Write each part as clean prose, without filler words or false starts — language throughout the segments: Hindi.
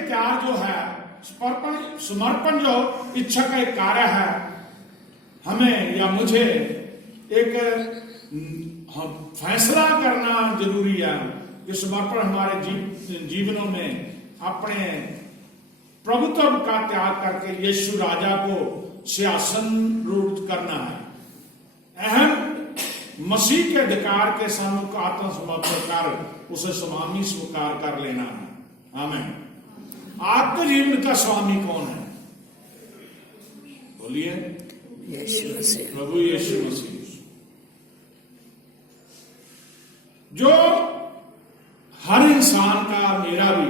के त्याग जो है, समर्पण जो इच्छा का एक कार्य है, हमें या मुझे एक फैसला करना जरूरी है कि समर्पण हमारे जीवनों में अपने प्रभुत्व का त्याग करके यीशु राजा को सिंहासन रूढ़ करना है। अहम मसीह के अधिकार के सम्मुख आत्मसमर्पण कर उसे स्वामी स्वीकार कर लेना है। आमीन। आपके जीवन का स्वामी कौन है? बोलिए, यीशु मसीह। प्रभु यीशु मसीह, जो हर इंसान का, मेरा भी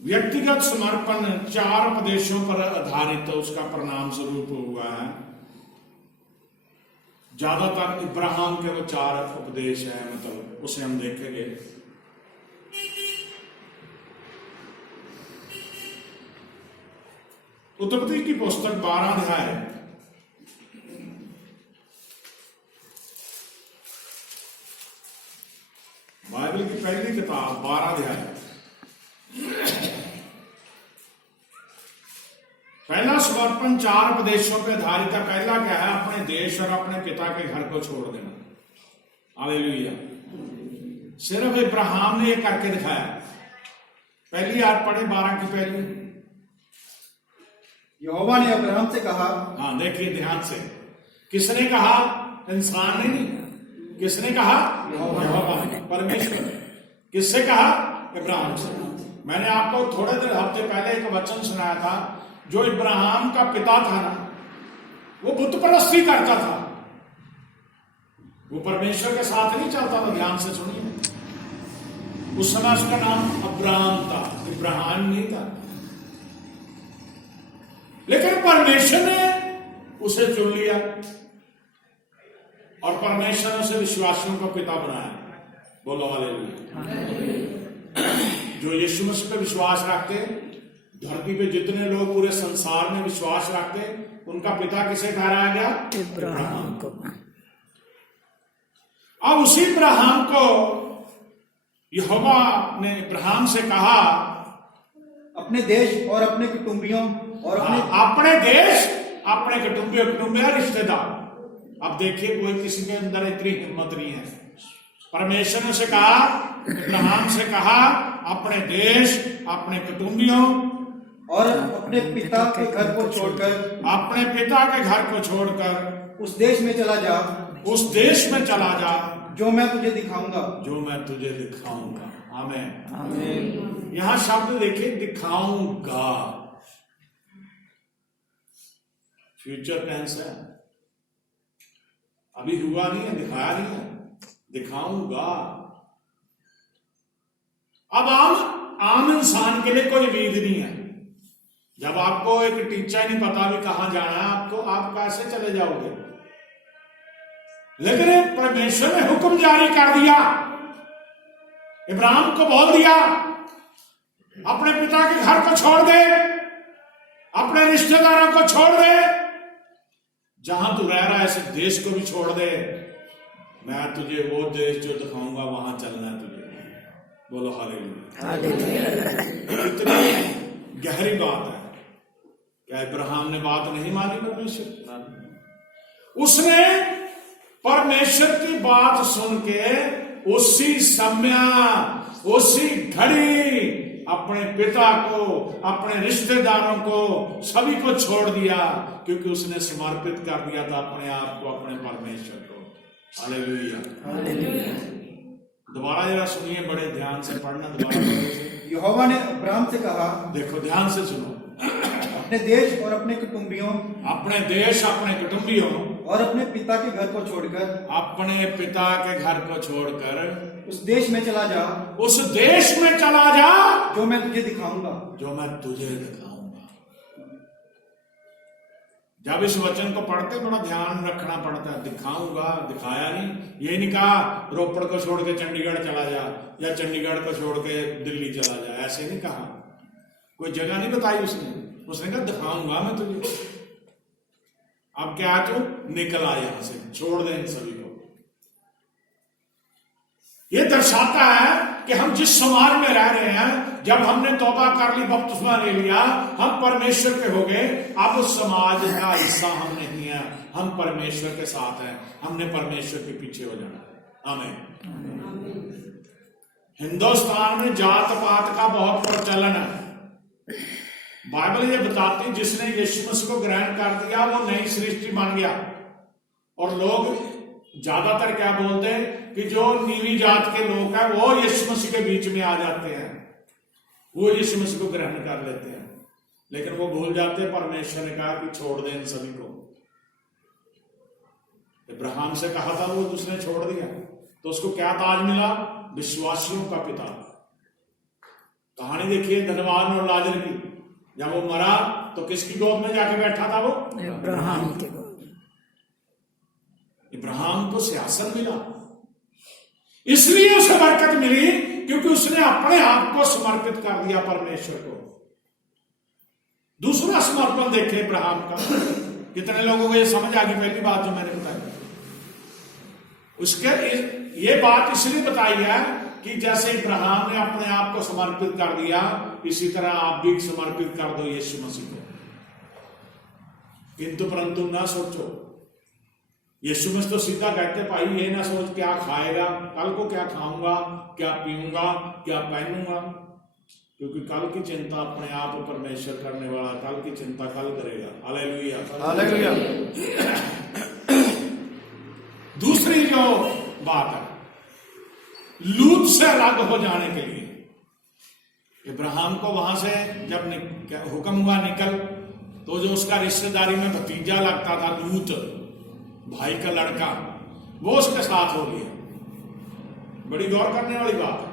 व्यक्तिगत समर्पण 4 उपदेशों पर आधारित उसका परिणाम स्वरूप हुआ है। ज्यादातर इब्राहिम के वो 4 उपदेश है, मतलब उसे हम देखेंगे। उत्पत्ति की पुस्तक 12 अध्याय, बाइबल की पहली किताब 12 अध्याय, पहला समर्पण 4 उपदेशों पर आधारित है। पहला क्या है? अपने देश और अपने पिता के घर को छोड़ देना। हालेलुया। सिर्फ इब्राहिम ने यह करके दिखाया। पहली आयत पढ़े, 12 की पहली। यहोवा ने अब्राहम से कहा। हाँ, देखिए ध्यान से, किसने कहा? इंसान ने नहीं। किसने कहा? यहोवा ने, परमेश्वर ने। किससे कहा? इब्राहिम से। मैंने आपको थोड़े दिन हफ्ते पहले एक वचन सुनाया था, जो इब्राहिम का पिता था ना, वो बुत परस्ती करता था, वो परमेश्वर के साथ नहीं चलता था। ध्यान से सुनिए, उस समय उसका नाम अब्राहम था, इब्राहिम नहीं था। लेकिन परमेश्वर ने उसे चुन लिया और परमेश्वर ने उसे विश्वासियों का पिता बनाया। बोलो हालेलुया। जो यीशु मसीह पे विश्वास रखते, धरती पे जितने लोग पूरे संसार में विश्वास रखते, उनका पिता किसे ठहराया गया? इब्राहिम को। अब उसी इब्राहिम को यहोवा ने इब्राहिम से कहा, अपने देश और अपने कुटुंबियों और अपने देश, अपने कुटुंबियों रिश्तेदार। अब देखिए, कोई किसी के अंदर इतनी हिम्मत नहीं है। परमेश्वर ने उसे कहा, इब्राहिम से कहा, अपने देश, अपने कुटुंबियों और अपने पिता के घर को छोड़कर, अपने पिता के घर को छोड़कर उस देश में चला जा, उस देश में चला जा जो मैं तुझे दिखाऊंगा, जो मैं तुझे दिखाऊंगा। आमीन। आमीन। यहां शब्द देखिए, दिखाऊंगा, फ्यूचर टेंस है। अभी हुआ नहीं है, दिखाया नहीं है, दिखाऊंगा। अब आम इंसान के लिए कोई उम्मीद नहीं है। जब आपको एक टीचर नहीं पता भी कहां जाना है, आपको, आप कैसे चले जाओगे? लेकिन परमेश्वर ने हुक्म जारी कर दिया, इब्राहिम को बोल दिया, अपने पिता के घर को छोड़ दे, अपने रिश्तेदारों को छोड़ दे, जहां तू रह रहा है, इस देश को भी छोड़ दे। मैं तुझे वो देश जो दिखाऊंगा, वहां चलना है तुझे। बोलो हालेलुया। कितनी गहरी बात है। क्या इब्राहिम ने बात नहीं मानी परमेश्वर? उसने परमेश्वर की बात सुन के उसी समय, उसी घड़ी अपने पिता को, अपने रिश्तेदारों को, सभी को छोड़ दिया, क्योंकि उसने समर्पित कर दिया था अपने आप को अपने परमेश्वर को। हालेलुया। दोबारा जरा सुनिए, बड़े ध्यान से पढ़ना। दोबारा यहोवा ने अब्राहम से कहा, देखो ध्यान से सुनो, अपने देश और अपने कुटुंबियों, अपने देश, अपने कुटुंबियों और अपने पिता के घर को छोड़कर, अपने पिता के घर को छोड़कर उस देश में चला जा, उस देश में चला जा जो मैं तुझे दिखाऊंगा, जो मैं तुझे दिखाऊंगा। जब इस वचन को पढ़ते बड़ा ध्यान रखना पड़ता है। दिखाऊंगा, दिखाया नहीं। ये नहीं कहा रोपड़ को छोड़ के चंडीगढ़ चला जा, या चंडीगढ़ को छोड़ के दिल्ली चला जा, ऐसे नहीं कहा। कोई जगह नहीं बताई उसने कहा दिखाऊंगा मैं तुझे। अब क्या, तू निकल आ यहां से, छोड़ दे इन सभी को। ये दर्शाता है कि हम जिस समाज में रह रहे हैं, जब हमने तौबा कर ली, बपतिस्मा ले लिया, हम परमेश्वर के हो गए। अब उस समाज का हिस्सा हम नहीं है, हम परमेश्वर के साथ हैं, हमने परमेश्वर के पीछे हो जाना है। आमीन। हिंदुस्तान में जात पात का बहुत प्रचलन है। बाइबल ये बताती है जिसने यीशु मसीह को ग्रहण कर दिया वो नई सृष्टि बन गया। और लोग ज्यादातर क्या बोलते हैं कि जो नीवी जात के लोग हैं वो यीशु मसीह के बीच में आ जाते हैं, वो यीशु मसीह को ग्रहण कर लेते हैं, लेकिन वो भूल जाते हैं परमेश्वर ने कहा कि छोड़ दें इन सभी को। इब्राहिम से कहा था वो उसने छोड़ दिया, तो उसको क्या ताज मिला? विश्वासियों का पिता। कहानी देखिए धनवान और लाजर की। जब वो मरा तो किसकी गोद में जाके बैठा था वो? अब्राहम के गोद। इब्राहिम को सियासत मिला, इसलिए उसे बरकत मिली क्योंकि उसने अपने आप को समर्पित कर दिया परमेश्वर को। दूसरा समर्पण देखे इब्राहिम का। कितने लोगों को ये समझ आ गई पहली बात जो मैंने बताई? उसके ये बात इसलिए बताई है कि जैसे इब्राहिम ने अपने आप को समर्पित कर दिया, इसी तरह आप भी समर्पित कर दो यीशु मसीह को। किंतु परंतु ना सोचो, यीशु मसीह तो सीधा कहते भाई ये ना सोच क्या खाएगा, कल को क्या खाऊंगा, क्या पीऊंगा, क्या पहनूंगा, क्योंकि कल की चिंता अपने आप परमेश्वर करने वाला, कल की चिंता कल करेगा। Hallelujah, hallelujah. दूसरी जो बात है, लूत से अलग हो जाने के लिए इब्राहिम को वहां से जब हुक्म हुआ निकल, तो जो उसका रिश्तेदारी में भतीजा लगता था लूत, भाई का लड़का, वो उसके साथ हो गया। बड़ी गौर करने वाली बात है।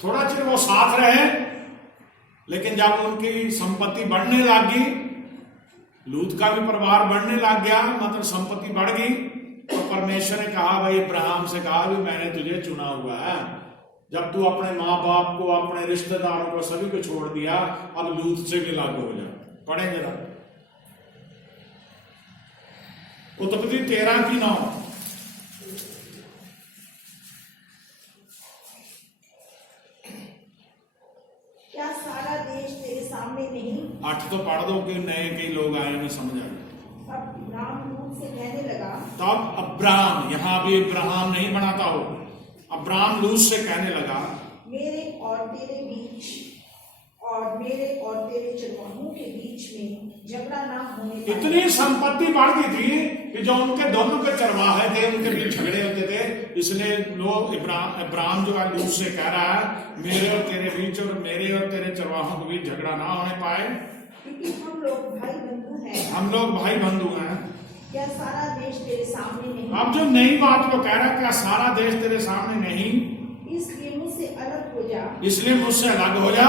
थोड़ा चिर वो साथ रहे, लेकिन जब उनकी संपत्ति बढ़ने लगी, लूत का भी परिवार बढ़ने लग गया, मतलब संपत्ति बढ़ गई, तो परमेश्वर ने कहा भाई इब्राहिम से कहा भी मैंने तुझे चुना हुआ है, जब तू अपने माँ बाप को, अपने रिश्तेदारों को, सभी को छोड़ दिया, अब लूत से भी लागू हो जा। पढ़े जरा उत्पत्ति 13:9। क्या सारा देश तेरे सामने नहीं? 8 तो पढ़ दो कि नए कई लोग आए उन्हें समझ आए। अब इब्राहिम लूत से कहने लगा, तब अब्राम, यहां भी इब्राहिम नहीं बनाता हो, अब्राम लूत से कहने लगा, मेरे और तेरे बीच और मेरे और तेरे चरवाहों के बीच में झगड़ा ना होने पाए। इतनी संपत्ति बढ़ गई थी कि जो उनके दोनों के चरवाहे थे उनके बीच झगड़े होते थे। इसलिए लोग इब्राहिम जो है लूत से कह रहा है मेरे और तेरे बीच और मेरे और तेरे चरवाहों के बीच झगड़ा ना होने पाए, क्योंकि हम लोग भाई बंधु हैं। हम लोग भाई बंधु हैं। क्या सारा देश तेरे सामने नहीं? अब जो नई बात को कह रहा है, क्या सारा देश तेरे सामने नहीं, इसलिए मुझसे अलग हो जा। इसलिए मुझसे अलग हो जा।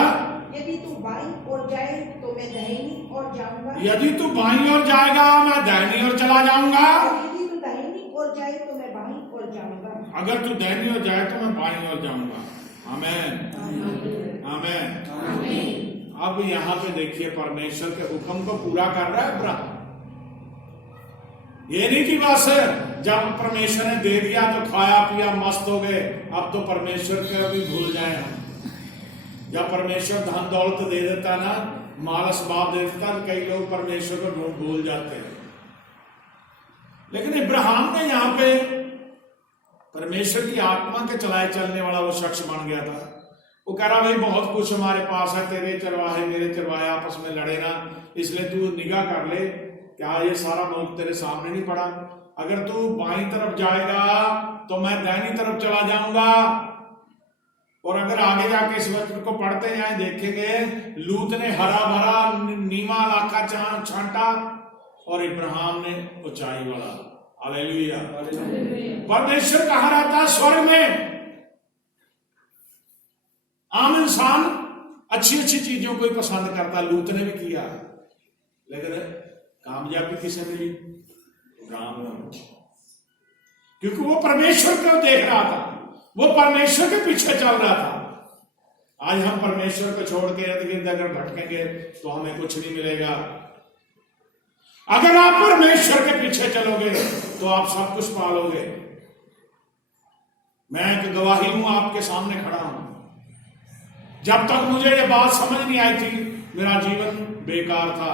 यदि तू बाईं ओर जाए तो मैं दाहिनी ओर जाऊंगा। यदि तू बाईं ओर जाएगा मैं दाहिनी ओर चला जाऊंगा। यदि तू दाहिनी ओर जाए तो मैं बाईं ओर जाऊंगा। अगर तू दाहिनी ओर जाए तो मैं बाईं ओर जाऊंगा। आमीन, आमीन। अब यहाँ पे देखिए परमेश्वर के हुक्म को पूरा कर रहा है इब्राहिम। ये नहीं कि बस जब परमेश्वर ने दे दिया तो खाया पिया मस्त हो गए, अब तो परमेश्वर को भी भूल जाए हम। जब परमेश्वर धन दौलत दे देता ना, माल असबाब दे देता, तो कई लोग परमेश्वर को भूल जाते हैं। लेकिन इब्राहिम ने यहाँ पे परमेश्वर की आत्मा के चलाए चलने वाला वो शख्स बन गया था। वो कह रहा भाई बहुत कुछ हमारे पास है, तेरे चरवाहे मेरे चरवाहे आपस में लड़े ना, इसलिए तू निगाह कर ले, क्या ये सारा मुल्क तेरे सामने नहीं पड़ा? अगर तू बाईं तरफ जाएगा तो मैं दाहिनी तरफ चला जाऊंगा। और अगर आगे जाके इस वचन को पढ़ते जाए देखेंगे, लूत ने हरा भरा नीमा इलाका छांटा और इब्राहिम ने ऊंचाई वाला। हालेलुया। परमेश्वर कहाँ रहता है? स्वर्ग में। आम इंसान अच्छी अच्छी चीजों को ही पसंद करता, लूत ने भी किया, लेकिन कामयाबी किसे मिली? इब्राहिम ने, क्योंकि वो परमेश्वर को देख रहा था, वो परमेश्वर के पीछे चल रहा था। आज हम परमेश्वर को छोड़ के इर्द गिर्द अगर भटकेंगे तो हमें कुछ नहीं मिलेगा। अगर आप परमेश्वर के पीछे चलोगे तो आप सब कुछ पालोगे। मैं एक गवाही हूं, आपके सामने खड़ा हूं। जब तक मुझे ये बात समझ नहीं आई थी, मेरा जीवन बेकार था।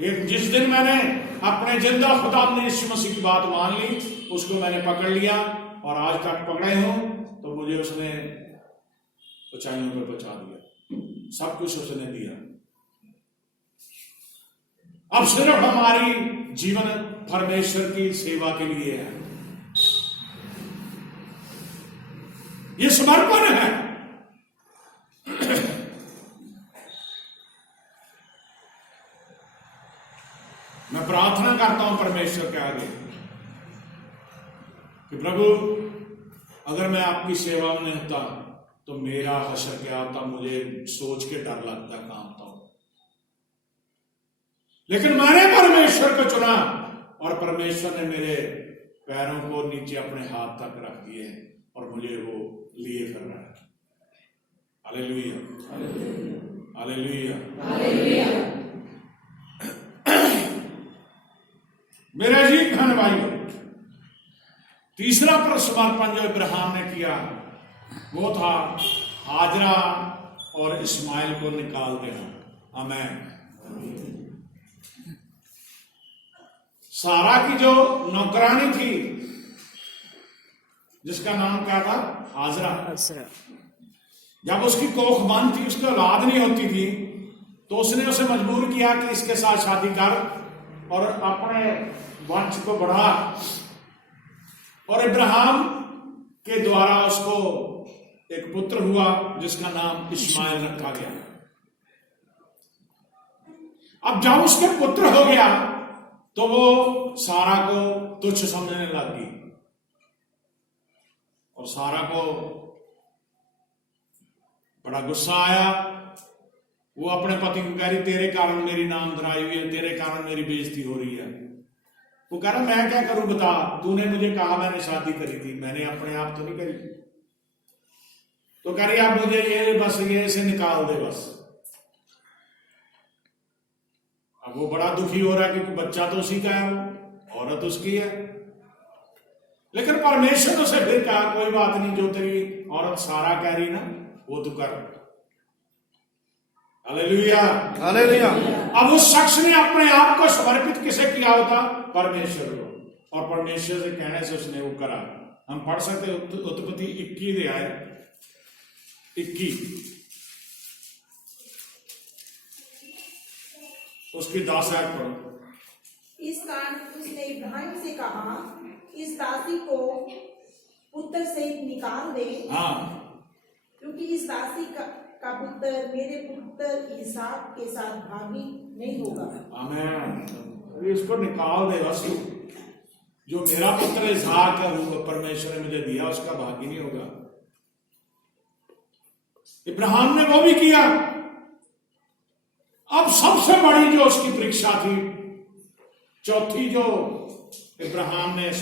एक जिस दिन मैंने अपने जिंदा खुदा यीशु मसीह की बात मान ली, उसको मैंने पकड़ लिया और आज तक पकड़े हूं, तो मुझे उसने ऊंचाइयों पर पहुंचा दिया। सब कुछ उसने दिया। अब सिर्फ हमारी जीवन परमेश्वर की सेवा के लिए है। ये समर्पण है। मैं प्रार्थना करता हूं परमेश्वर के आगे कि प्रभु, अगर मैं आपकी सेवा में होता तो मेरा हश्र क्या होता, मुझे सोच के डर लगता, कांपता हूं। लेकिन मैंने परमेश्वर को चुना और परमेश्वर ने मेरे पैरों को नीचे अपने हाथ तक रख दिए और मुझे वो लिए फिर रहा है। Hallelujah, hallelujah, hallelujah. मेरे जी बहन भाई, तीसरा समर्पण जो इब्राहिम ने किया वो था हाजरा और इस्माइल को निकाल देना। आमीन। सारा की जो नौकरानी थी, जिसका नाम क्या था, हाजरा, जब उसकी कोख बंद थी, उसकी औलाद नहीं होती थी, तो उसने उसे मजबूर किया कि इसके साथ शादी कर और अपने वंश को बढ़ा। और इब्राहिम के द्वारा उसको एक पुत्र हुआ जिसका नाम इस्माइल रखा गया। अब जब उसके पुत्र हो गया तो वो सारा को तुच्छ समझने लगी और सारा को बड़ा गुस्सा आया। वो अपने पति को कह रही, तेरे कारण मेरी नाम धराई हुई है, तेरे कारण मेरी बेइज्जती हो रही है। वो कह रहा, मैं क्या करूं बता, तूने मुझे कहा मैंने शादी करी थी, मैंने अपने आप तो नहीं करी। तो कह रही, अब मुझे ये बस ये से निकाल दे बस। अब वो बड़ा दुखी हो रहा है क्योंकि बच्चा तो उसी का है, औरत उसकी है। लेकिन परमेश्वर ने उसे फिर कहा, कोई बात नहीं, जो तेरी औरत सारा कह रही ना वो तू कर। Hallelujah, hallelujah. अब उस शख्स ने अपने आप को समर्पित किसे किया होता, परमेश्वर को, और परमेश्वर से कहने से उसने वो करा। हम पढ़ सकते उत्पत्ति 21 उसकी 10 आयत पढ़ो। इस कारण उसने इब्राहिम से कहा, इस दासी को पुत्र से निकाल दे। हाँ, क्योंकि इस दासी का पुत्र मेरे पुत्र इसहाक के साथ भागी नहीं होगा। आमीन। इसको निकाल दे बस। जो मेरा पुत्र इसहाक है वो परमेश्वर ने मुझे दिया, उसका भागी नहीं होगा। इब्राहिम ने वो भी किया। अब सबसे बड़ी जो उसकी परीक्षा थी, चौथी जो इब्राहिम ने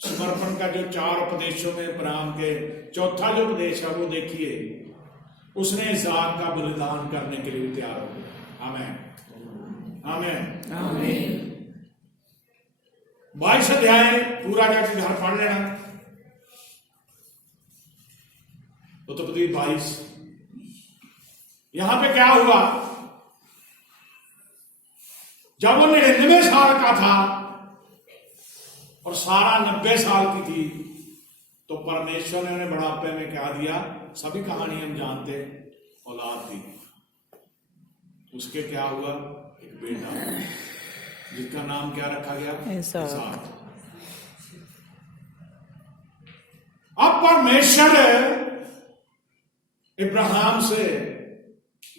समर्पण का जो 4 उपदेशों में इब्राहिम के चौथा जो उपदेश है वो देखिए, उसने इसहाक का बलिदान करने के लिए तैयार हो गया। आमीन, आमीन, आमीन। 22 अध्याय पूरा जाके घर पढ़ लेना। उत्पत्ति 22। यहां पे क्या हुआ, जब वो 99 साल का था और सारा 90 साल की थी, तो परमेश्वर ने उन्हें बुढ़ापे में क्या दिया, सभी कहानी हम जानते, औलाद दी। उसके क्या हुआ, एक बेटा जिसका नाम क्या रखा गया, इसहाक। अब परमेश्वर इब्राहिम से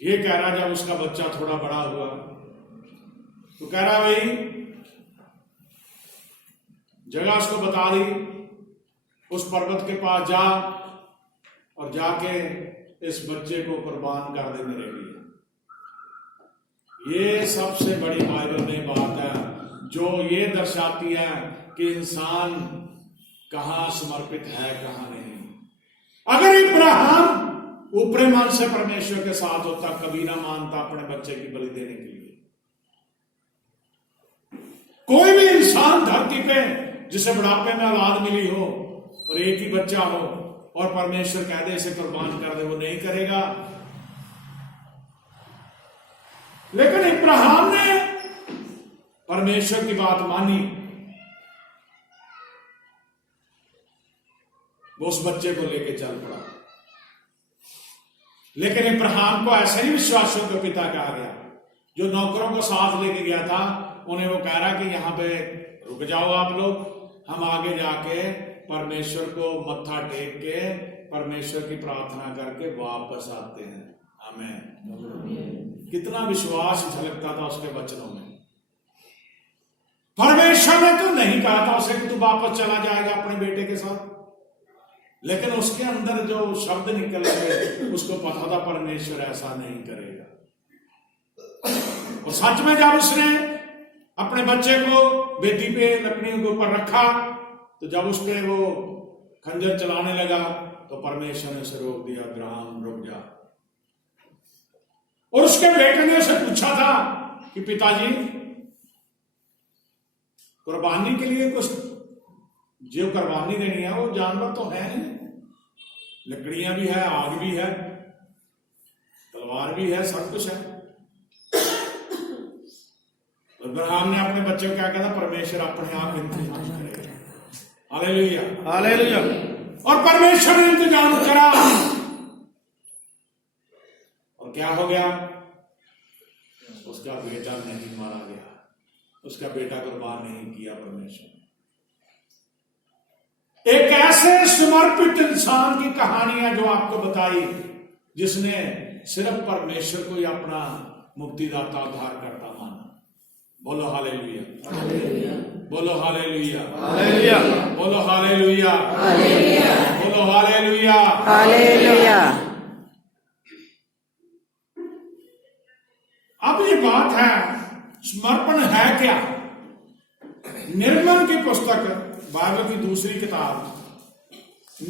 ये कह रहा, जब उसका बच्चा थोड़ा बड़ा हुआ तो कह रहा, भाई जगह उसको बता दी, उस पर्वत के पास जा और जाके इस बच्चे को कुर्बान कर दे मेरे लिए। ये सबसे बड़ी बाइबल में बात है जो ये दर्शाती है कि इंसान कहां समर्पित है, कहां नहीं। अगर इब्राहिम ऊपरी मन से परमेश्वर के साथ होता, कभी ना मानता अपने बच्चे की बलि देने के लिए। कोई भी इंसान धरती पे जिसे बुढ़ापे में औलाद मिली हो, और एक ही बच्चा हो और परमेश्वर कह दे इसे कुर्बान कर दे, वो नहीं करेगा। लेकिन इब्राहिम ने परमेश्वर की बात मानी, वो उस बच्चे को लेके चल पड़ा। लेकिन इब्राहिम को ऐसा ही विश्वासियों का पिता कहा गया। जो नौकरों को साथ लेके गया था उन्हें वो कह रहा कि यहां पे रुक जाओ आप लोग, हम आगे जाके परमेश्वर को मत्था टेक के परमेश्वर की प्रार्थना करके वापस आते हैं। आमीन। कितना विश्वास झलकता था उसके वचनों में। परमेश्वर ने तो नहीं कहा था उसे कि तू वापस चला जाएगा अपने बेटे के साथ, लेकिन उसके अंदर जो शब्द निकल गए उसको पता था परमेश्वर ऐसा नहीं करेगा। और सच में जब उसने अपने बच्चे को वेदी पे लकड़ियों के ऊपर रखा तो जब उसने वो खंजर चलाने लगा तो परमेश्वर ने उसे रोक दिया, अब्राहम रुक जा। और उसके बेटे ने उसे पूछा था कि पिताजी कुर्बानी के लिए कुछ जो कुर्बानी देनी है वो जानवर तो है नहीं, लकड़ियां भी है, आग भी है, तलवार भी है, सब कुछ है। अब्राहम ने अपने बच्चे को क्या कहा था, परमेश्वर अपने आप इंतजाम करेगा। Hallelujah, hallelujah. और परमेश्वर ने इंतजाम करा और क्या हो गया, उसका बेटा नहीं मारा गया, उसका बेटा कुर्बान नहीं किया परमेश्वर। एक ऐसे समर्पित इंसान की कहानी है जो आपको बताई जिसने सिर्फ परमेश्वर को ही अपना मुक्तिदाता उद्धारकर्ता माना। बोलो हालेलुया, बोलो हालेलुया, हालेलुया, बोलो हालेलुया, बोलो हालेलुया। हालेलुया। अब ये बात है, समर्पण है क्या? निर्गमन की पुस्तक बाइबल की दूसरी किताब